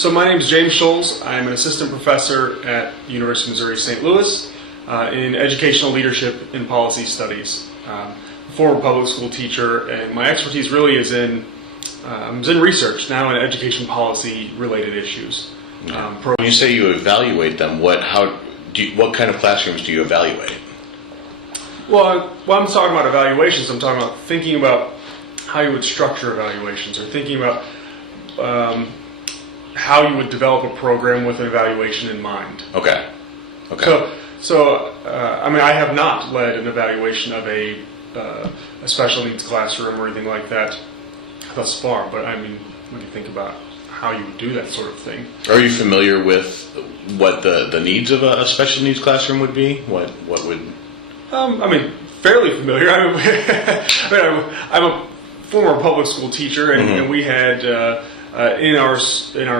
So my name is James Shuls. I'm an assistant professor at University of Missouri St. Louis in educational leadership and policy studies. Former public school teacher, and my expertise really is in research, now in education policy related issues. When you say you evaluate them, what kind of classrooms do you evaluate? Well, when I'm talking about evaluations, I'm talking about thinking about how you would structure evaluations, or thinking about how you would develop a program with an evaluation in mind. Okay. So I have not led an evaluation of a special needs classroom or anything like that thus far, but when you think about how you would do that sort of thing. Are you familiar with what the needs of a special needs classroom would be? What would... Fairly familiar. I'm a former public school teacher, and we had in our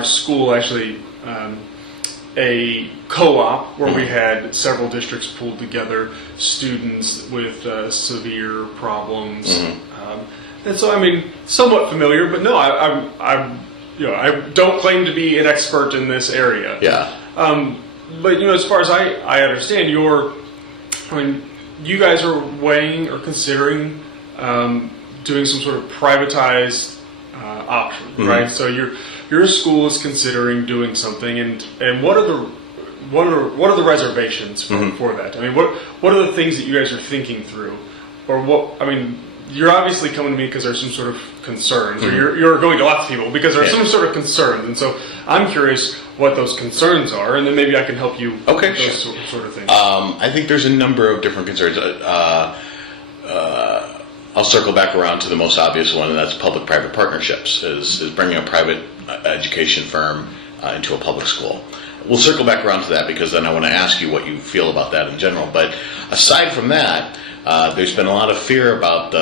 school actually a co-op where we had several districts pulled together, students with severe problems, and so somewhat familiar. But no, I don't claim to be an expert in this area. Yeah. But as far as I understand, you guys are weighing or considering doing some sort of privatized option, right? So your school is considering doing something, and what are the reservations for that? What are the things that you guys are thinking through, or what? You're obviously coming to me because there's some sort of concerns, or you're going to lots of people because there's some sort of concerns, and so I'm curious what those concerns are, and then maybe I can help you with those sort of things. I think there's a number of different concerns. I'll circle back around to the most obvious one, and that's public-private partnerships, is bringing a private education firm into a public school. We'll circle back around to that because then I want to ask you what you feel about that in general. But aside from that, there's been a lot of fear about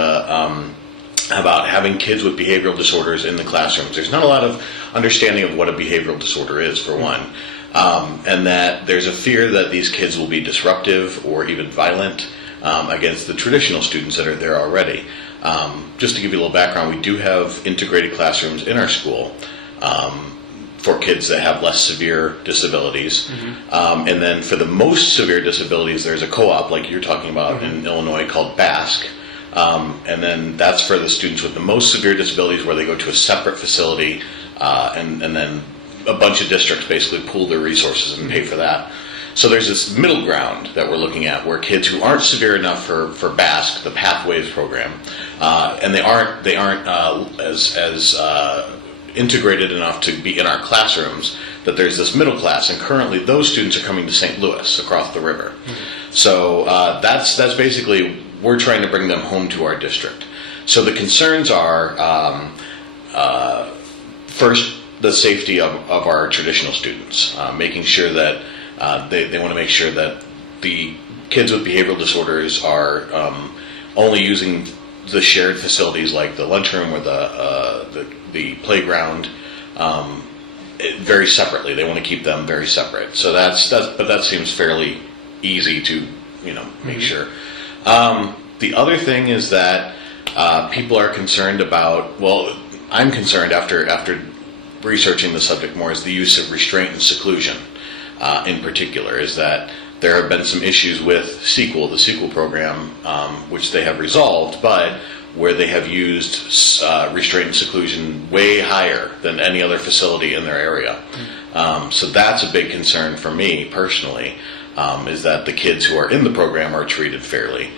having kids with behavioral disorders in the classrooms. There's not a lot of understanding of what a behavioral disorder is, for one, and that there's a fear that these kids will be disruptive or even violent against the traditional students that are there already. Just to give you a little background, we do have integrated classrooms in our school for kids that have less severe disabilities. And then for the most severe disabilities, there's a co-op like you're talking about in Illinois called BASC. And then that's for the students with the most severe disabilities, where they go to a separate facility, and then a bunch of districts basically pool their resources and pay for that. So there's this middle ground that we're looking at, where kids who aren't severe enough for BASC, the Pathways program, and they aren't as integrated enough to be in our classrooms, that there's this middle class, and currently those students are coming to St. Louis across the river. So that's basically, we're trying to bring them home to our district. So the concerns are first, the safety of our traditional students, making sure that they want to make sure that the kids with behavioral disorders are only using the shared facilities like the lunchroom or the playground very separately. They want to keep them very separate. So but that seems fairly easy to make sure. The other thing is that people are concerned about. Well, I'm concerned after researching the subject more, is the use of restraint and seclusion. In particular, is that there have been some issues with the sequel program, which they have resolved, but where they have used restraint and seclusion way higher than any other facility in their area. So that's a big concern for me personally, is that the kids who are in the program are treated fairly.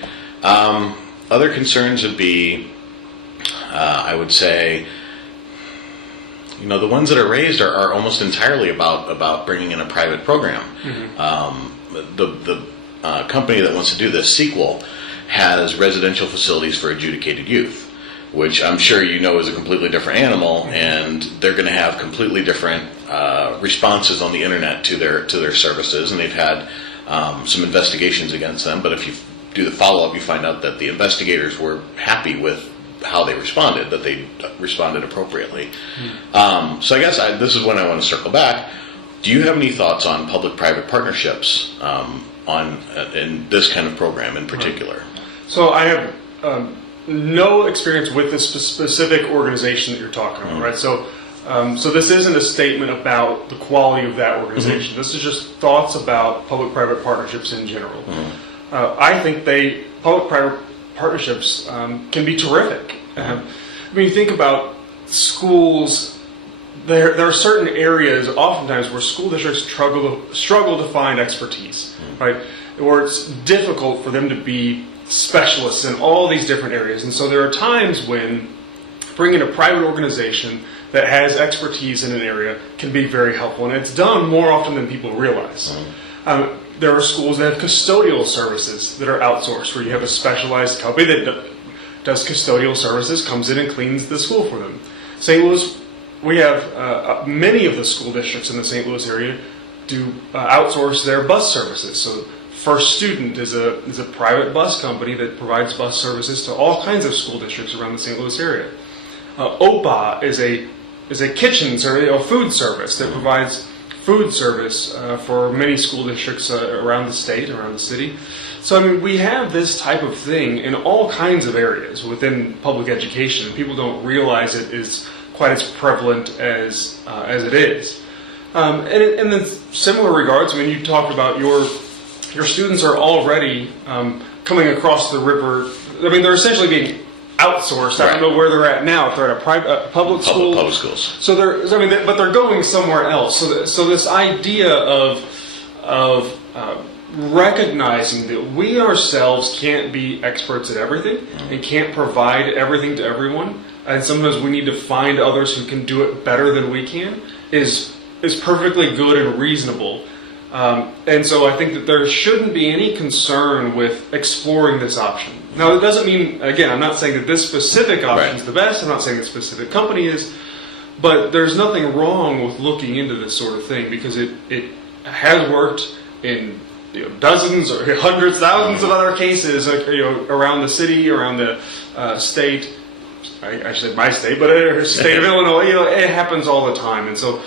Other concerns would be, I would say, the ones that are raised are almost entirely about bringing in a private program. The company that wants to do this, Sequel, has residential facilities for adjudicated youth, which I'm sure is a completely different animal, and they're going to have completely different responses on the internet to their services, and they've had some investigations against them. But if you do the follow-up, you find out that the investigators were happy with how they responded, that they responded appropriately. So I guess this is when I want to circle back. Do you have any thoughts on public-private partnerships in this kind of program in particular? So I have no experience with this specific organization that you're talking about, right? So So this isn't a statement about the quality of that organization. This is just thoughts about public-private partnerships in general. I think public-private partnerships can be terrific. I mean, think about schools. There are certain areas, oftentimes, where school districts struggle to find expertise, right? Or it's difficult for them to be specialists in all these different areas. And so there are times when bringing a private organization that has expertise in an area can be very helpful. And it's done more often than people realize. There are schools that have custodial services that are outsourced, where you have a specialized company that does custodial services, comes in and cleans the school for them. St. Louis, we have many of the school districts in the St. Louis area do outsource their bus services. So First Student is a private bus company that provides bus services to all kinds of school districts around the St. Louis area. OPA is a kitchen service, a food service that provides food service for many school districts around the state, around the city. So, I mean, we have this type of thing in all kinds of areas within public education. People don't realize it is quite as prevalent as it is. And in similar regards, I mean, you talked about your students are already coming across the river. I mean, they're essentially being outsourced. I don't know where they're at now. If they're at a public school. Public schools. So but they're going somewhere else. So this idea of recognizing that we ourselves can't be experts at everything and can't provide everything to everyone, and sometimes we need to find others who can do it better than we can, is perfectly good and reasonable. And so I think that there shouldn't be any concern with exploring this option. Now, it doesn't mean, again, I'm not saying that this specific option is the best. I'm not saying this specific company is. But there's nothing wrong with looking into this sort of thing, because it has worked in dozens or hundreds, thousands of other cases around the city, around the state. I said my state, but state of Illinois. It happens all the time. And so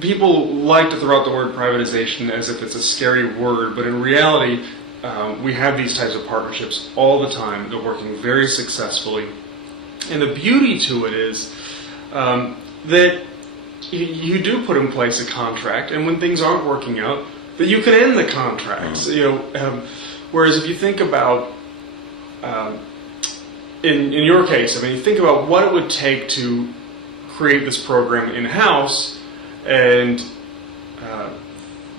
people like to throw out the word privatization as if it's a scary word, but in reality, we have these types of partnerships all the time. They're working very successfully. And the beauty to it is that you do put in place a contract, and when things aren't working out, that you can end the contracts. Whereas if you think about, in your case, I mean, you think about what it would take to create this program in-house, and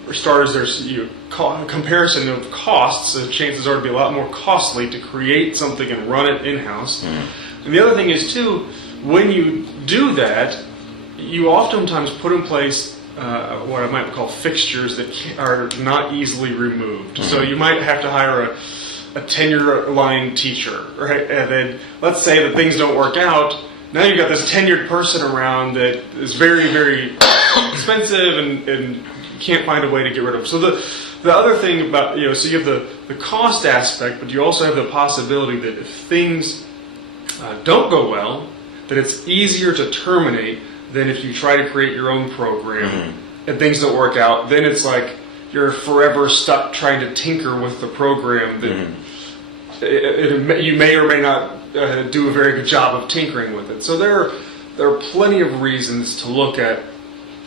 for starters, there's comparison of costs. The chances are to be a lot more costly to create something and run it in-house. And the other thing is, too, when you do that, you oftentimes put in place what I might call fixtures that are not easily removed. So you might have to hire a tenure line teacher, right? And then let's say that things don't work out. Now you've got this tenured person around that is very, very expensive and can't find a way to get rid of them. So the other thing about, so you have the cost aspect, but you also have the possibility that if things don't go well, that it's easier to terminate than if you try to create your own program and things don't work out. Then it's like you're forever stuck trying to tinker with the program that you may or may not do a very good job of tinkering with it. So there are plenty of reasons to look at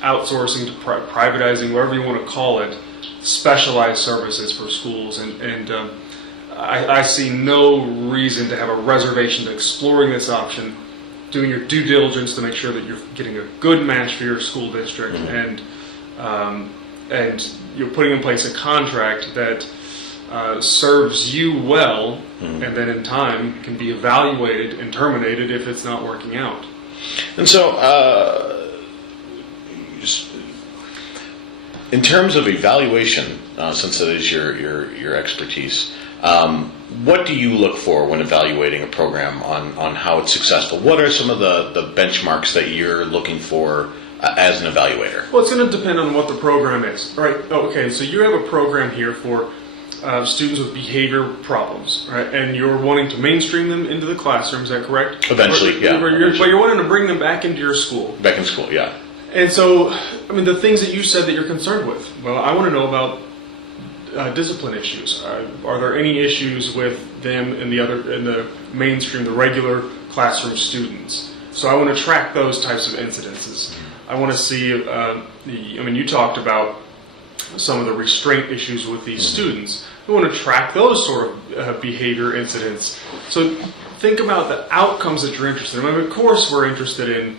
outsourcing, to privatizing, whatever you want to call it, specialized services for schools. And I see no reason to have a reservation to exploring this option, doing your due diligence to make sure that you're getting a good match for your school district, and you're putting in place a contract that serves you well, and then in time can be evaluated and terminated if it's not working out. And so, in terms of evaluation, since it is your expertise, what do you look for when evaluating a program on how it's successful? What are some of the benchmarks that you're looking for as an evaluator? Well, it's going to depend on what the program is, right? Okay, so you have a program here for students with behavior problems, right? And you're wanting to mainstream them into the classroom, is that correct? Eventually, yeah. But you're wanting to bring them back into your school. Back in school, yeah. And so, I mean, the things that you said that you're concerned with, well, I want to know about discipline issues. Are there any issues with them and the mainstream, the regular classroom students? So I want to track those types of incidences. I want to see, you talked about some of the restraint issues with these students. We want to track those sort of behavior incidents. So think about the outcomes that you're interested in. I mean, of course, we're interested in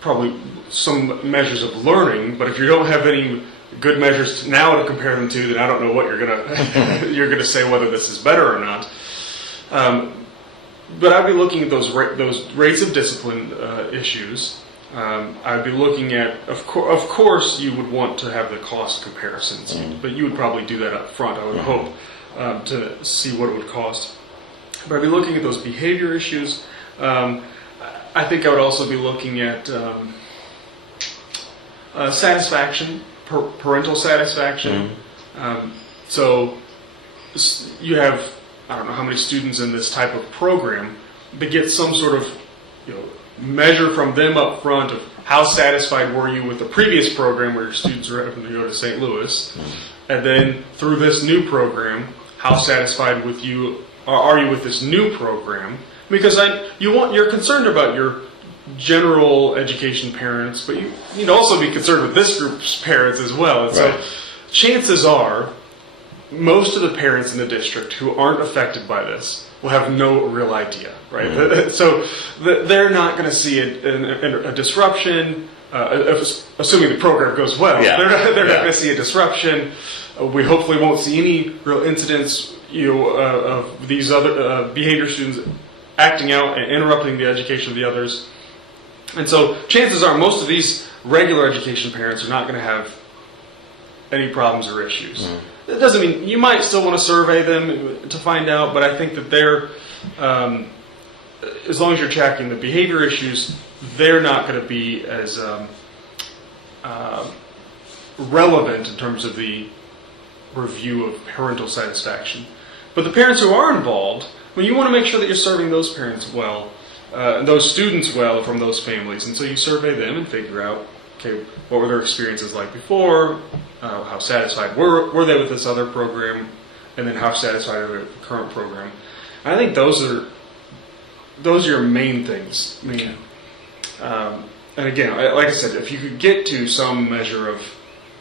probably some measures of learning, but if you don't have any good measures now to compare them to, then I don't know what you're gonna say whether this is better or not. But I'd be looking at those rates of discipline issues. I'd be looking at, of course, you would want to have the cost comparisons, but you would probably do that up front, I would hope, to see what it would cost. But I'd be looking at those behavior issues. I think I would also be looking at satisfaction, parental satisfaction. So you have, I don't know how many students in this type of program, but get some sort of measure from them up front of how satisfied were you with the previous program where your students were having to go to St. Louis, and then through this new program, how satisfied are you with this new program? Because you're concerned about your general education parents, but you'd also be concerned with this group's parents as well. And so chances are most of the parents in the district who aren't affected by this will have no real idea, right? So they're not going to see a disruption, assuming the program goes well. They're not going to see a disruption. We hopefully won't see any real incidents of these other behavior students acting out and interrupting the education of the others. And so chances are most of these regular education parents are not going to have any problems or issues. That doesn't mean you might still want to survey them to find out, but I think that they're, as long as you're tracking the behavior issues, they're not going to be as relevant in terms of the review of parental satisfaction. But the parents who are involved, you want to make sure that you're serving those parents well, those students well from those families. And so you survey them and figure out, okay, what were their experiences like before? How satisfied were they with this other program? And then how satisfied are they with the current program? And I think those are your main things. And again, like I said, if you could get to some measure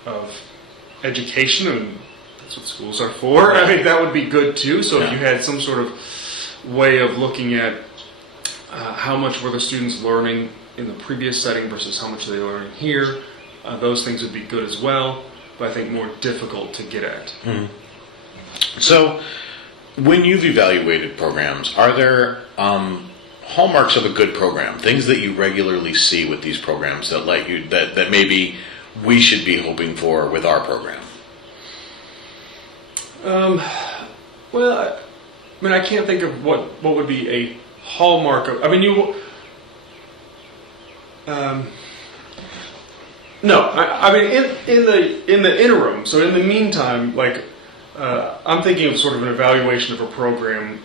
of education, and that's what schools are for, I think that would be good too. So if you had some sort of way of looking at how much were the students learning in the previous setting versus how much are they learning here, those things would be good as well, but I think more difficult to get at. So when you've evaluated programs, are there hallmarks of a good program, things that you regularly see with these programs that that maybe we should be hoping for with our program? I can't think of what would be a hallmark of. In the interim. So in the meantime, I'm thinking of sort of an evaluation of a program,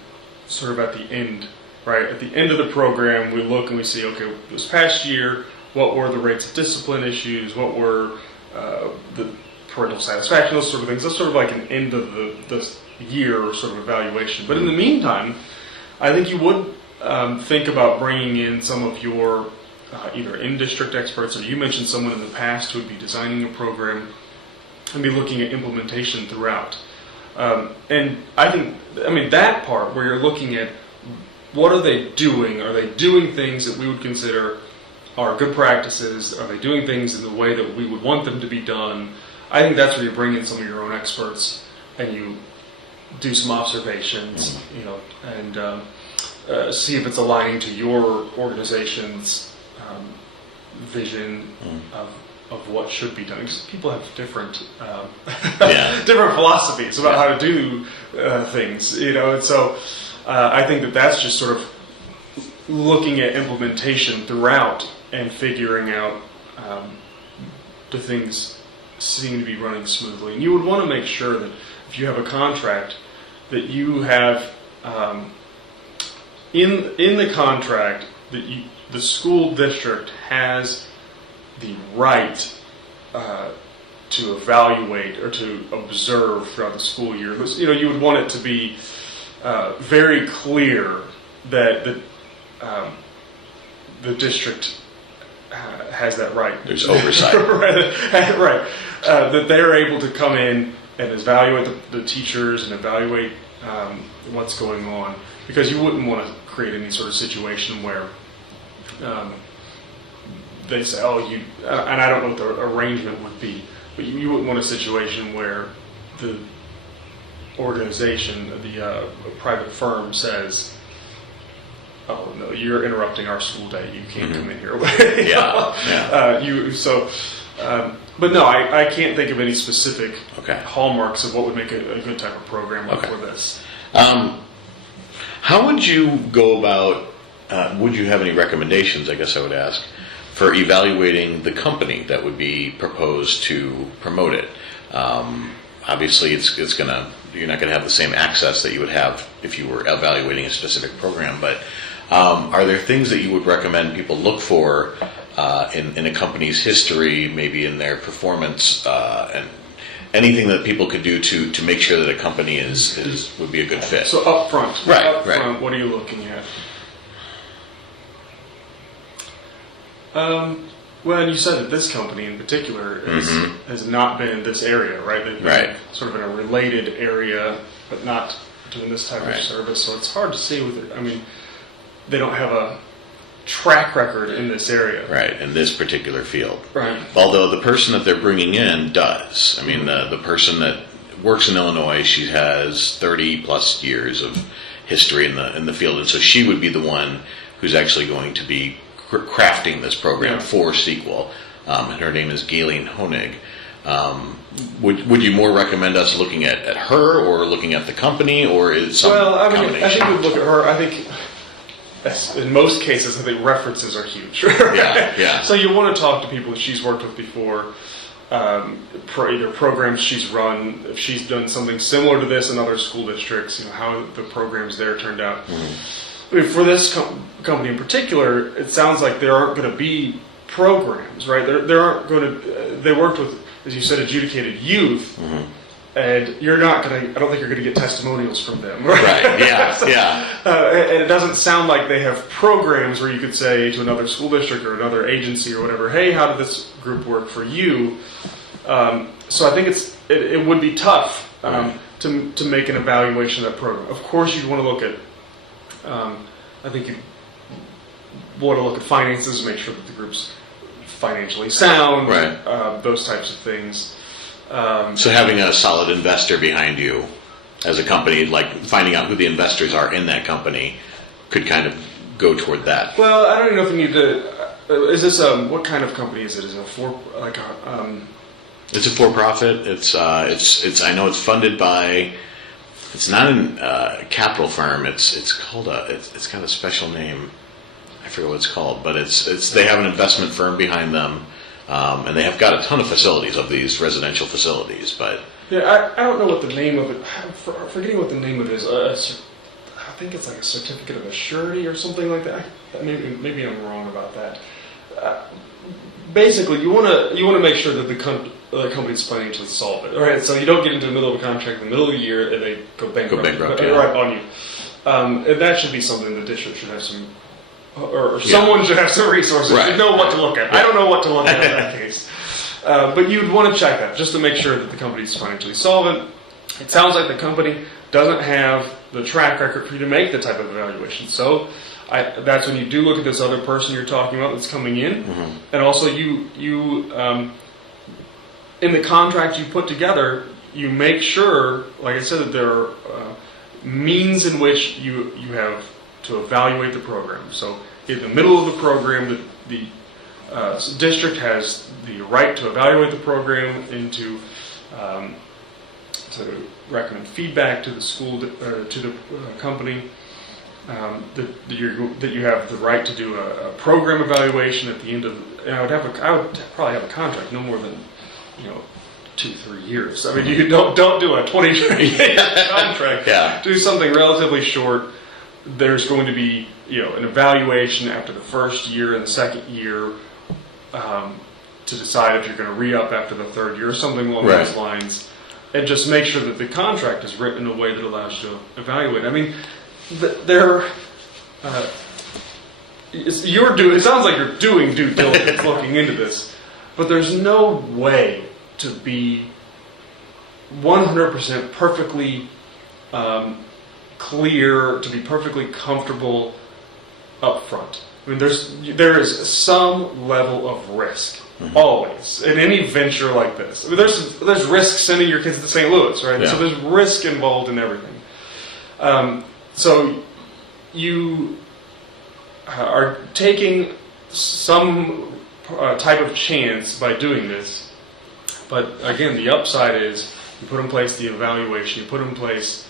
sort of at the end, right? At the end of the program, we look and we see, okay, this past year, what were the rates of discipline issues? What were the parental satisfaction? Those sort of things. That's sort of like an end of the year sort of evaluation. But in the meantime, I think you would think about bringing in some of your either in-district experts, or you mentioned someone in the past who would be designing a program and be looking at implementation throughout. And I think, that part where you're looking at what are they doing? Are they doing things that we would consider are good practices? Are they doing things in the way that we would want them to be done? I think that's where you bring in some of your own experts and you do some observations, and see if it's aligning to your organization's vision of what should be done. Because people have different different philosophies about how to do things, and so I think that's just sort of looking at implementation throughout and figuring out do things seem to be running smoothly. And you would want to make sure that if you have a contract, that you have in the contract that the school district has the right to evaluate or to observe throughout the school year. You would want it to be very clear that the district has that right. There's oversight. right. That they're able to come in and evaluate the teachers and evaluate what's going on, because you wouldn't want to create any sort of situation where they say, oh, you, and I don't know what the arrangement would be, but you wouldn't want a situation where the organization, the private firm says, oh no, you're interrupting our school day. You can't come in here. But no, I can't think of any specific hallmarks of what would make a good type of program for this. How would you go about? Would you have any recommendations? I guess I would ask for evaluating the company that would be proposed to promote it. Obviously, you're not gonna have the same access that you would have if you were evaluating a specific program, but are there things that you would recommend people look for in a company's history, maybe in their performance, and anything that people could do to make sure that a company would be a good fit? So up front, right. What are you looking at? Well, and you said that this company in particular has not been in this area, right? They've been sort of in a related area, but not doing this type of service. So it's hard to say they don't have a track record in this area. Right, in this particular field. Right. Although the person that they're bringing in does. I mean, the person that works in Illinois, she has 30 plus years of history in the field, and so she would be the one who's actually going to be crafting this program for Sequel. And her name is Galen Honig. Would you more recommend us looking at her or looking at the company, or is some combination? I think we'd look at her. I think in most cases, I think references are huge. Yeah. So you want to talk to people that she's worked with before, either programs she's run, if she's done something similar to this in other school districts, how the programs there turned out. I mean, for this company in particular, it sounds like there aren't going to be programs, right? There aren't going to. They worked with, as you said, adjudicated youth, and you're not going to. I don't think you're going to get testimonials from them, right? Yeah. And it doesn't sound like they have programs where you could say to another school district or another agency or whatever, "Hey, how did this group work for you?" So I think it would be tough to make an evaluation of that program. Of course, you'd want to look at. I think you want to look at finances, make sure that the group's financially sound, those types of things. So having a solid investor behind you as a company, like finding out who the investors are in that company, could kind of go toward that. Well, I don't even know if you need to. Is this what kind of company is it? Is it It's a for-profit. It's I know it's funded by. It's not a capital firm. It's called it's got a special name. I forget what it's called, but they have an investment firm behind them, and they have got a ton of facilities of these residential facilities. But I don't know what the name of it. I'm forgetting what the name of it is. I think it's like a certificate of assurity or something like that. Maybe I'm wrong about that. Basically, you want to make sure that the company's financially solvent. All right, so you don't get into the middle of a contract in the middle of the year and they go bankrupt right on you. And that should be something the district should have some, or someone should have some resources to know what to look at. I don't know what to look at in that case. But you'd want to check that just to make sure that the company's financially solvent. It sounds like the company doesn't have the track record for you to make the type of evaluation. So that's when you do look at this other person you're talking about that's coming in. And also you in the contract you put together, you make sure, like I said, that there are means in which you have to evaluate the program. So in the middle of the program, the district has the right to evaluate the program and to recommend feedback to the school to the company. That you have the right to do a program evaluation at the end of. And I would probably have a contract no more than 2-3 years. I mean, you don't do a 20-year contract. Do something relatively short. There's going to be an evaluation after the first year and the second year to decide if you're going to re-up after the third year or something along those lines, and just make sure that the contract is written in a way that allows you to evaluate. I mean, it sounds like you're doing due diligence looking into this, but there's no way to be 100% perfectly clear, to be perfectly comfortable up front. I mean, there is some level of risk, always, in any venture like this. I mean, there's risk sending your kids to St. Louis, right? Yeah. So there's risk involved in everything. So you are taking some type of chance by doing this. But again, the upside is you put in place the evaluation, you put in place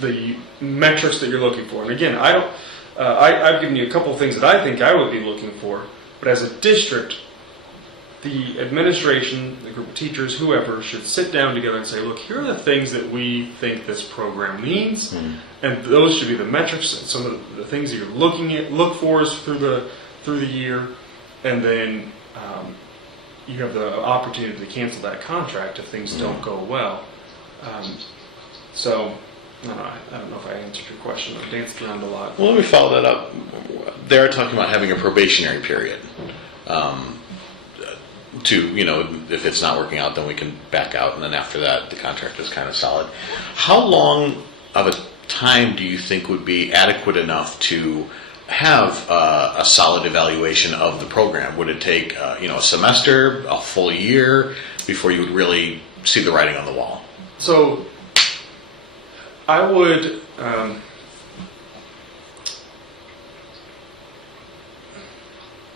the metrics that you're looking for. And again, I've given you a couple of things that I think I would be looking for. But as a district, the administration, the group of teachers, whoever, should sit down together and say, look, here are the things that we think this program needs, and those should be the metrics, some of the things that you're look for through the year, and then you have the opportunity to cancel that contract if things don't go well. So, I don't know if I answered your question. I danced around a lot. Well, let me follow that up. They're talking about having a probationary period. If it's not working out, then we can back out, and then after that, the contract is kind of solid. How long of a time do you think would be adequate enough to have a solid evaluation of the program? Would it take a semester, a full year before you would really see the writing on the wall? So I would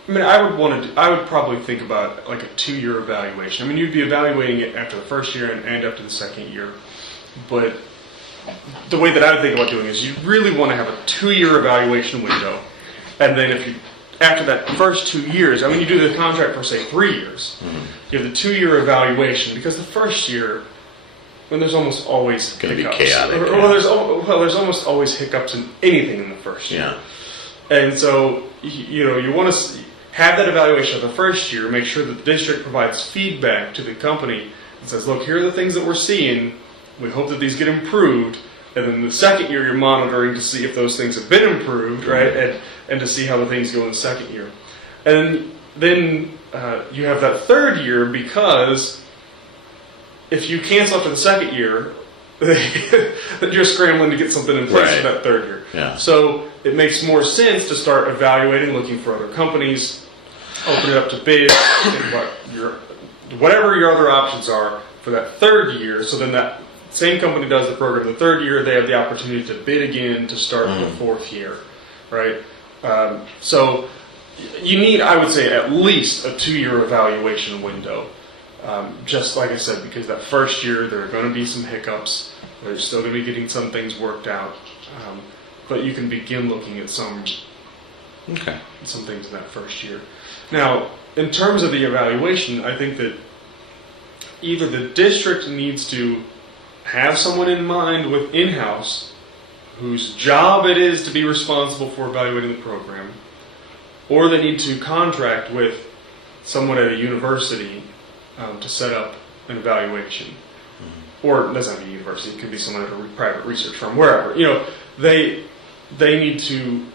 I would probably think about like a 2-year evaluation. I mean, you'd be evaluating it after the first year and after the second year. But the way that I would think about doing it is you really want to have a 2-year evaluation window. And then after that first 2 years, I mean, you do the contract for, say, 3 years. You have the 2-year evaluation, because the first year, when there's almost always it's going to hiccups. Be chaotic. There's almost always hiccups in anything in the first year. Yeah. And so, you want to have that evaluation of the first year, make sure that the district provides feedback to the company and says, look, here are the things that we're seeing. We hope that these get improved. And then the second year, you're monitoring to see if those things have been improved, right? And to see how the things go in the second year. And then you have that third year, because if you cancel after the second year, then you're scrambling to get something in place for that third year. Yeah. So it makes more sense to start evaluating, looking for other companies, open it up to bid, whatever your other options are for that third year. So then that same company does the program the third year, they have the opportunity to bid again to start the fourth year, right? So you need, I would say, at least a 2-year evaluation window. Just like I said, because that first year there are going to be some hiccups. They're still going to be getting some things worked out. But you can begin looking at some things in that first year. Now, in terms of the evaluation, I think that either the district needs to have someone in mind with in-house whose job it is to be responsible for evaluating the program, or they need to contract with someone at a university to set up an evaluation. Or it doesn't have to be a university, it could be someone at a private research firm, wherever. They need to,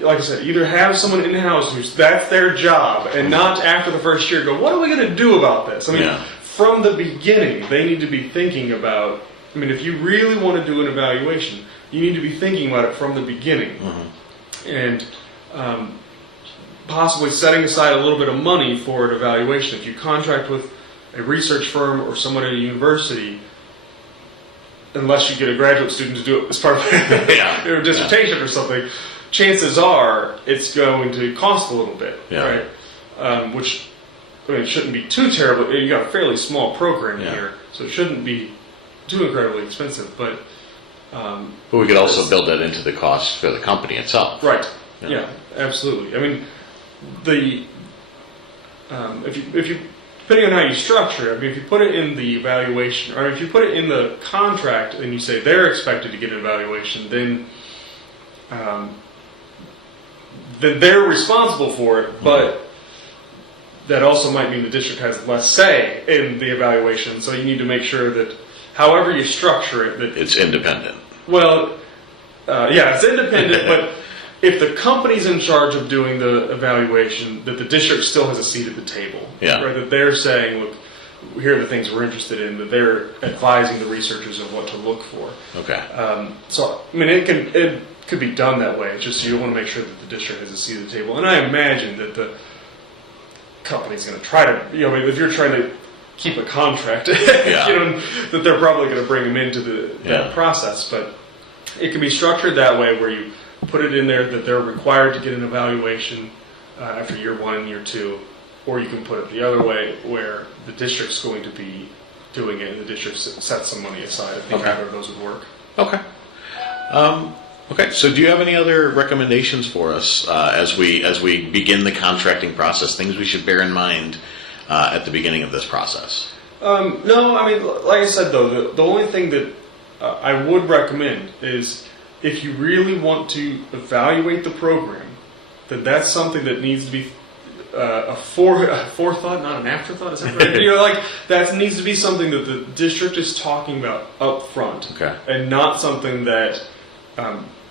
like I said, either have someone in-house who's that's their job, and not after the first year go, what are we going to do about this? I mean, from the beginning, they need to be thinking about, if you really want to do an evaluation, you need to be thinking about it from the beginning. And possibly setting aside a little bit of money for an evaluation. If you contract with a research firm or someone at a university, unless you get a graduate student to do it as part of their dissertation or something, chances are it's going to cost a little bit, right? Which, it shouldn't be too terrible. You got a fairly small program here, so it shouldn't be too incredibly expensive. But we could also build that into the cost for the company itself. Right. Yeah, absolutely. If you depending on how you structure it, if you put it in the evaluation, or if you put it in the contract and you say they're expected to get an evaluation, then they're responsible for it, but that also might mean the district has less say in the evaluation, so you need to make sure that however you structure it, that it's independent. Well, Yeah, it's independent, but if the company's in charge of doing the evaluation, that the district still has a seat at the table. Yeah. Right? That they're saying, look, here are the things we're interested in, that they're advising the researchers of what to look for. Okay. So, I mean, it could be done that way. It's just you want to make sure that the district has a seat at the table. And I imagine that the company's going to try to, if you're trying to keep a contract, that they're probably going to bring them into that process. But it can be structured that way where you put it in there that they're required to get an evaluation after year 1 and year 2. Or you can put it the other way where the district's going to be doing it and the district sets some money aside. I think either of those would work. Okay. Okay, so do you have any other recommendations for us as we begin the contracting process, things we should bear in mind at the beginning of this process? No, I mean, like I said, though, the only thing that I would recommend is if you really want to evaluate the program, then that's something that needs to be a forethought, not an afterthought. Is that right? That needs to be something that the district is talking about up front, and not something that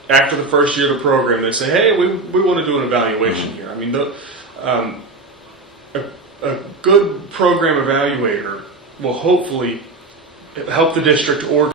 after the first year of the program they say, "Hey, we want to do an evaluation here." I mean, a good program evaluator will hopefully help the district organize